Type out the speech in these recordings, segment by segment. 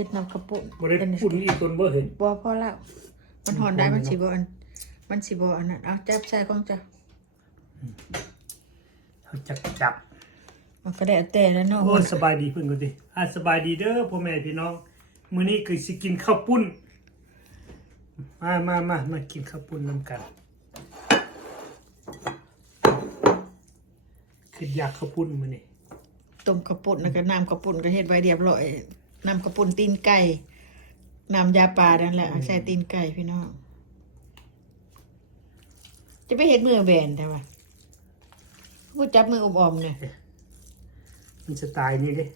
คิดน้ำกระปุกบ่ได้ปุ่นอีกคนบ่เห็นบ่พอแล้ว มันหอนได้มันสิบ่อัน มันสิบ่อันนั้นเอาจับใส่ของจ้ะเขาจับจับมันก็ได้แต่แล้วเนาะโอ้ยสบายดีเพิ่นก็ดิอะสบายดีเด้อพ่อแม่พี่น้องมื้อนี้คือสิกินข้าวปุ้น มามามามากินข้าวปุ้นนำกันคืออยากข้าวปุ้นมื้อนี้ต้มกระปุกแล้วก็น้ำกระปุกก็เฮ็ดไว้เรียบร้อย น้ำกระปุกตีนไก่น้ำยาปลานั่นแหละเอาใส่ตีนไก่พี่น้อง จะไปเฮ็ดมือแบนแต่ว่ากูจับมืออมๆเนี่ยมันสไตล์นี้เด้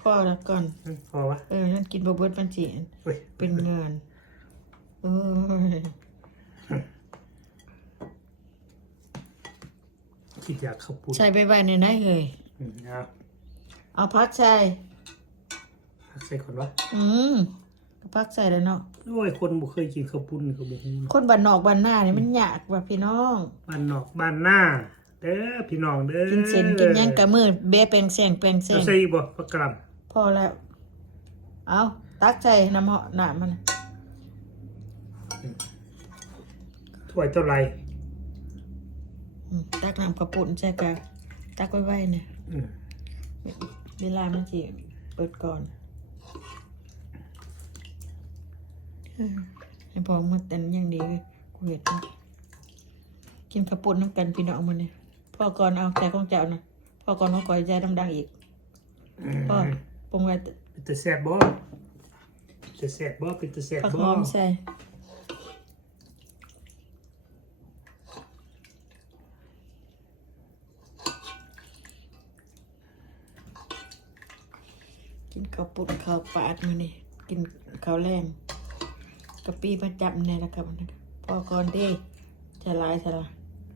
พ่อแล้วก่อนพอวะเออนั่นกินบ่เบิดมันสิเฮ้ยเป็นเงินเออคิดอยากข้าวปุ้นใส่ไปไว้ในไหนเฮ้ยอืมเอาเอาพักใส่หัก ใส่ก่อนวะอืมก็พักใส่แล้วเนาะโอ้ยคนบ่เคยกินข้าวปุ้นก็บ่ฮู้เนาะคนบ้านนอกบ้านหน้านี่มันยากว่ะพี่น้องบ้านนอกบ้านหน้าเด้อพี่น้องเด้อกินเส้นกินหยังกะมือเบะแปลงแซงแปลงแซเอางใส่อีกบ่ผักกะหล่ำพอแล้ว เอาตักใส่น้ำเหาะน้ำมันถ้วยเท่าไหร่อืมตักน้ำกระปุนใส่กะตักไว้ไว้เนี่ยอืมเวลามันสิเปิดก่อนเออ ให้พอมันแต่นยังดีกูเห็ดนะกินกระปุนน้ำกันพี่น้องมันเนี่ยพ่อก่อนเอาแต่ของเจ้านะพ่อก่อนเขาก่อยใจดังๆอีกพ่อปรุงไว้เป็นตะแซ่บบ่จะแซ่บบ่เป็นตะแซ่บผักบ่หอมใส่กินข้าวปุ้นข้าวปาดมานี่กินข้าวแรง กะปีประจำเนี่ยนะครับมันพอก่อนเด้จะลายจะละ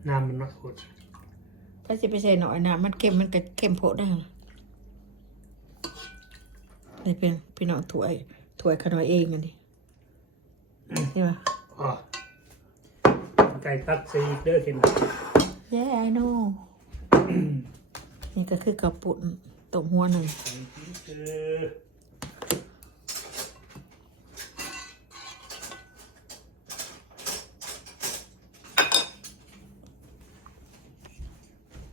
น้ำมันน้อยโคตรถ้าจะไปใส่หน่อยนะมันเค็มมันก็เค็มโพดได้เหรอนี่เป็นพี่น้องถ้วยถ้วยขนมเองอันนี้ใช่ไหมอ๋อไก่ตักใส่อีกเด้อเห็น Yeah I know นี่ก็คือกระปุนตบหัวหนึ่ง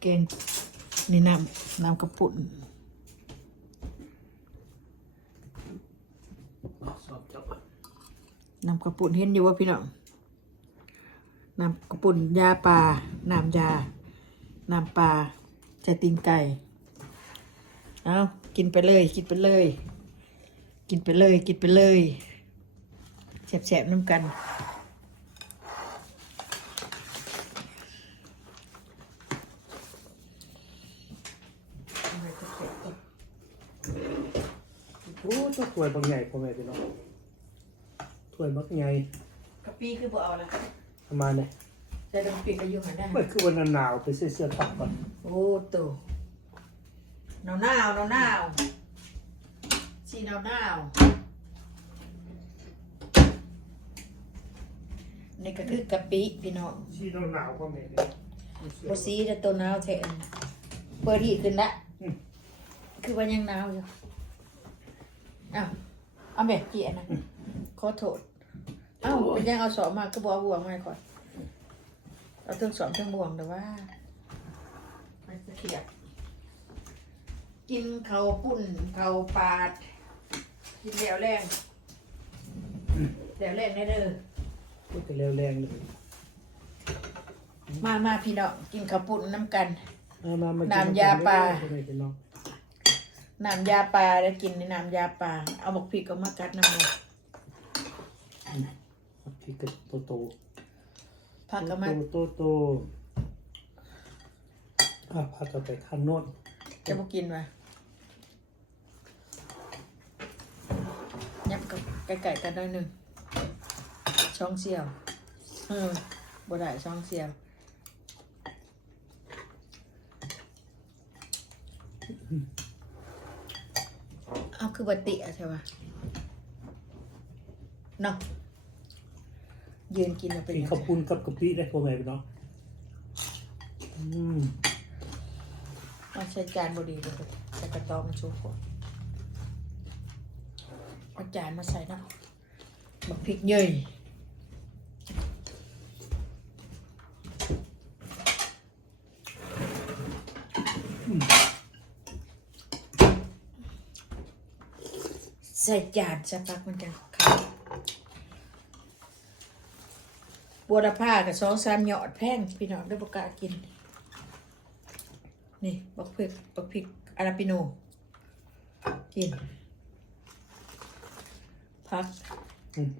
เกงนี่น้ำน้ำกระปุนน้ำกระปุนเห็นอยู่ว่าพี่น้องน้ำกระปุนยาปลาน้ำยาน้ำปลาใจตีนไก่เอากินไปเลย กินไปเลย กินไปเลย กินไปเลยแสบๆน้ำกัน โอ้ตัวถ้วยบางใหญ่พ่อแม่พี่น้องถ้วยบักใหญ่กะปีคือบ่เอาละประมาณไหนใส่ดำปีกอายุหันได้ไมันคือวันหนาวไปเสื้อเสื้อผ้าก่อนโอ้ตัวหนาวหนาวหนาวหนาวสีหนาวหนาวนี่ก็คือกะปิพี่น้องชีหนาวพ่อแม่เนี่ยบสีแต่ตัวหนาวแทนเปิดหีขึ้นละคือว่ายังหนาวอยู่ อ้าวเอาแบบเกียนะขอโทษเอ้าเป็นยังเอาสอบมาก็บอกเอาบ่วงมาให้ก่อนเอาเครื่องสอบเครื่องบ่วงแต่ว่ามันจะเขียดกินข้าวปุ้นข้าวปาด กินแล้วแรงแล้วแรงได้เด้อพูดกันเร็วแรงเลยมามาพี่น้องกินข้าวปุ้นน้ำกัน มามามาน้ำยาปลาพ่อแม่พี่น้อง น้ำยาปลาแล้วกินในน้ำยาปลา เอาบักพริกก็มากัดน้ำมันพริกกระโตโตผักก็มาโตโตอะพักกันไปข้างโน้นจะมากินวะยับกับไก่ๆกันหน่อยหนึ่งช่องเสียวเออบ่ได้ช่องเสียวเอา คือบัติอะใช่ปะเนาะยืนกินเอาเป็นกินยังข้าวไงปุ้นกับกะปิได้พ่อแม่พี่น้องอืมเอาใช้จานบดีเลยใส่กระตอกมันชูก่อนเอาจานมาใส่เนาะบักพริกเยย ส่จานสักพักมันจะเข้าบัวละผ้ากับสองสามหยอดแพงพี่น้องได้ประกล้ากิน นี่บักพริกบักพริกอาราปิโนกินพักอืม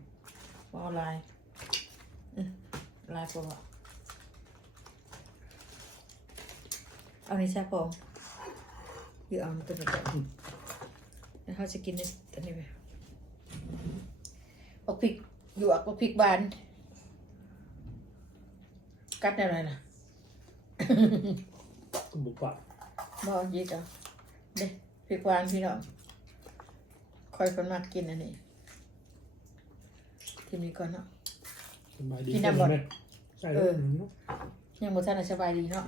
บอลายอืมลายกว่าเอาในซาปองหรือเอาตัวนี้ก่อน แล้วเขาจะกินในตัวนี้ไหมบักพริกหยวกบักพริกบาน กัดได้ไรล่ะก็บุกปะบอยิดเอาเด้พริกหวานพี่น้องคอยคนมากกินอันนี้ ทีนี้ก่อนเนาะสบายดีกินน้ำบ่ไหมใช่เอแล้อวยังบ่ทันได้สบายดีเนาะ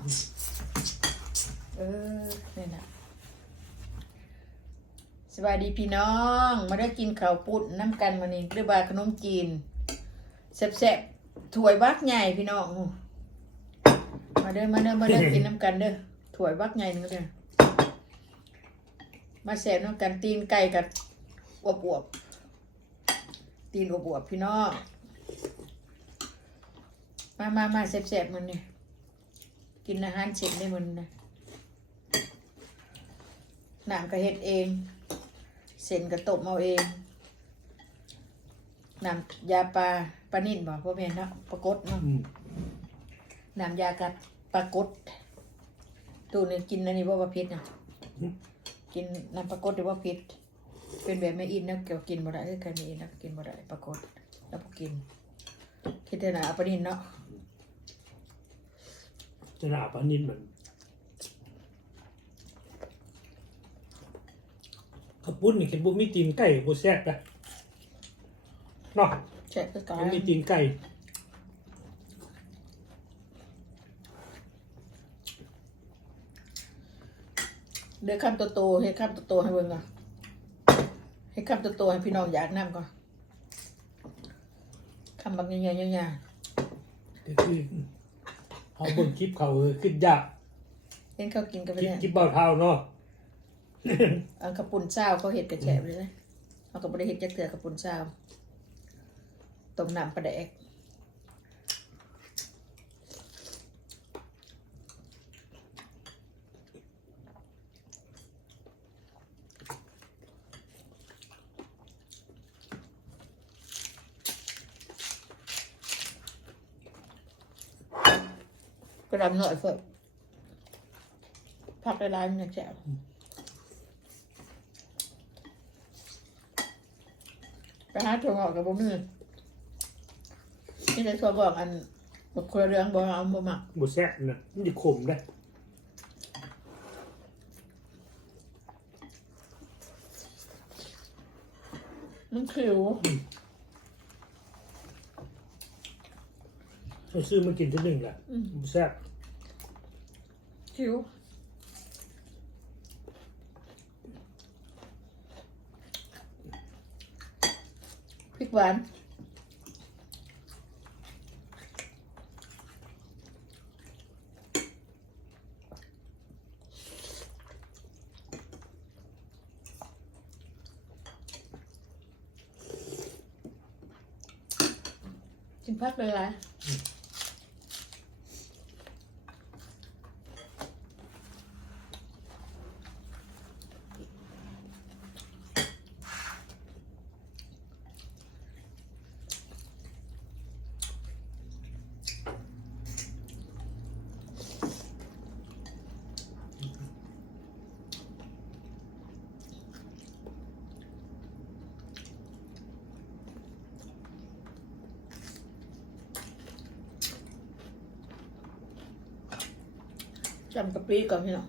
เออนี่นะส บายดีพี่น้อง มาได้กินข้าวปุ้นน้ำกันมานี่หรือบาขนมจีนแซ่บๆถ้วยบักใหญ่พี่น้อง มาเด้อมาเด้อมาเด้อกินน้ำกันเด้อถ้วยบักใหญ่นึงเด้อมาแซ่บน้ำกันตีนไก่กับอวบอวบๆตีนอวบอวบๆพี่น้อง มามามาแซ่บๆมันนี่กินอาหารเสร็จได้มันนะหนังก็เฮ็ดเอง เส้นก็ต้มเอาเองน้ำยาปลาปลานิ่นบอกพ่อแม่นเนาะปลากดเนาะอืมน้ำยากัดปลากดตู้นึงกินอันนี้ว่าว่าพิษนะกินน้ำปลากดหรือว่าพิษเป็นแบบไม่อินนะเกี่ยวกินบ่ได้คือใครไม่อินนะกินบ่ได้ปลากดแล้วพอกิน คิดแต่หนาเอาปลานิ่นเนาะ จะหนาปลานินเหมือน ข้าวปุ้นนี่เห็นบุมีตีนไก่บุแซ่บไปเนาะแช่คือกันมันมีตีนไก่เดี๋ยวคำโตๆให้คำโตๆให้เบิ่งก่อนให้คำโตๆให้พี่น้องอยากนํก่อนคำบางใหญ่ๆๆก็คือเอาเบนคลิปเขาเออขึ้นยากๆเห็นเขากินกันไปคลิปเนี่ยคลิปเบาเท้าเนาะ เอากระปุ่นเจ้าเขาเห็ดกระแฉะไปเลยนะเอากระปุ่นเห็ดจักเถื่อกระปุ่นเจ้าต้มน้ำปลาแดกกระดำหน่อยเฟิร์พักได้ร้ายมันจะแฉ ไปหาถั่วงอกกับบุ้มือนี่แต่ถั่วบอกอันบอกคนละเรื่องบอกเอาบ่หมักบุแซ่บนะมันจะขมได้มันขิวเขาซื้อมากินที่หนึ่งแหละบุแซ่บ ขิวพริก หวานกินพักเลยล่ะ จำกะปิก่อนพี่น้อง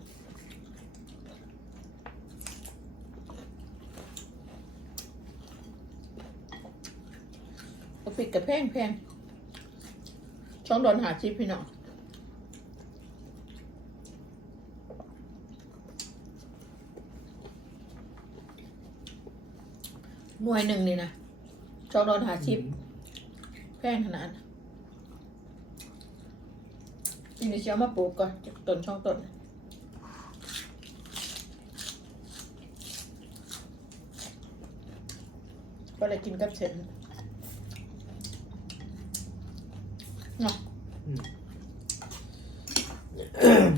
กะปิกระแพงแพงช่องโดนหาชิปพี่น้องหน่วยหนึ่งนี่นะจองโดนหาชิปแพงขนาด กินทีนี้เชียวมาปลูกก่อนจากต้นช่องต้นก็เลยกินกับเส้นาะ อืม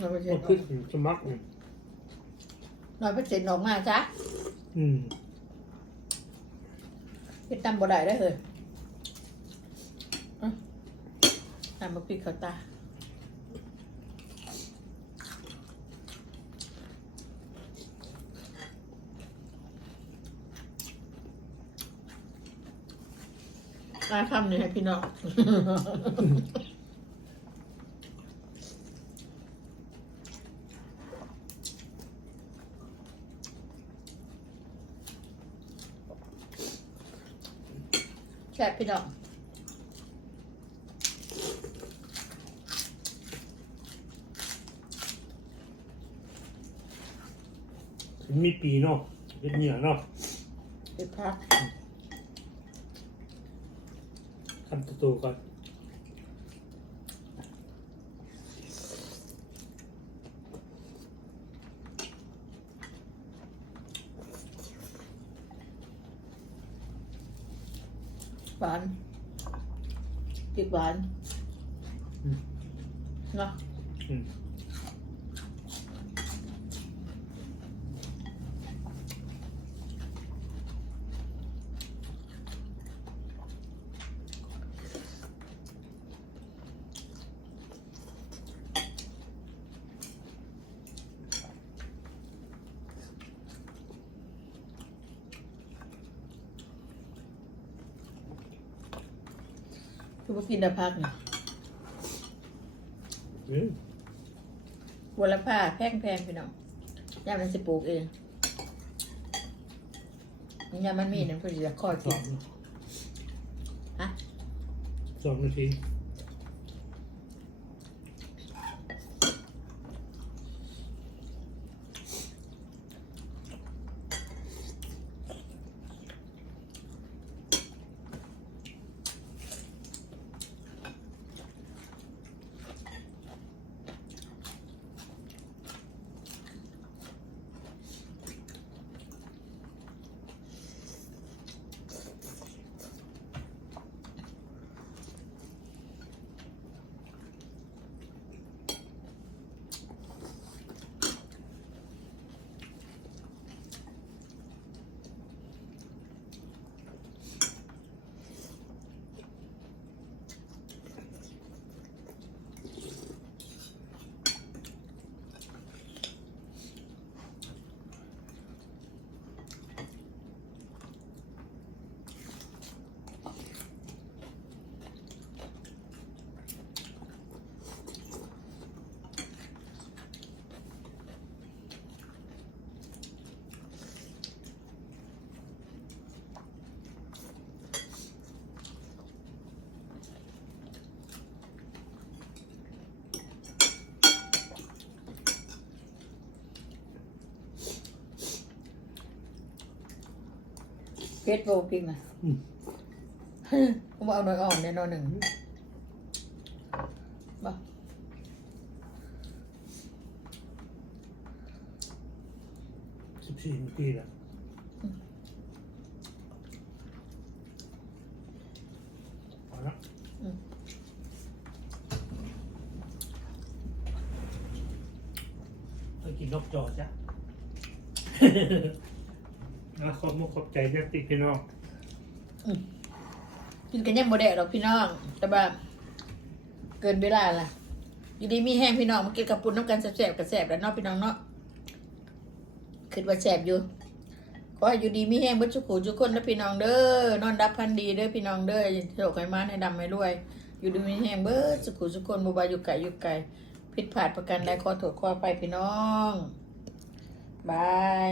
น้อยเปอร์เซ็นก็ต์คือสมัครน้อยเปอร์เซ็นต์ออกมาจ้ะอืมเฮ็ดตำบ่ได้ได้อเลยอะตำบักพริกเขาตาอาทำนี่ให้พี่น้อง แซ่บพี่น้องมีปีเนาะเป็นเหนียวเนาะเห็ดพักทำตัวๆก่อน หวานพริกหวานอืมเนาะ อืม คือพวกกินแต่พักเนี่ยอืมวัวละผ้าแพงแพงๆพี่น้องย่ามันสิปลูกเองย่ามันมีนั่นเพื่อจะคอยสกิอนงฮะสองนาที เพชรโบพริกนะอืมผมเอาหน่อยอ่อนแน่นอนหนึ่งบ่สิบสี่นาทีละพอละไปกินนกจอจ้ะ นะขอบมุขอบใจญาติพี่น้องอืมกินกันยังบ่ได้หรอกพี่น้อง แต่ว่าเกินเวลาละอยู่ดีมีแห้งพี่น้องมากินกับปุ่นน้ำกันแสบๆกับแสบแล้วเนาะพี่น้องเนาะคิดว่าแสบอยู่ขอให้อยู่ดีมีแห้งเบัจุกูจุกคนนะพี่น้องเด้อนอนรับพันดีเด้อพี่น้องเด้อโชคให้มาให้ดำให้รวย อยู่ดีมีแห้งเบิดจุกูจุกคนบ่บายอยู่ไกลอยู่ไกลผิดพลาดประกันใดขอโทษขอไปพี่น้องบาย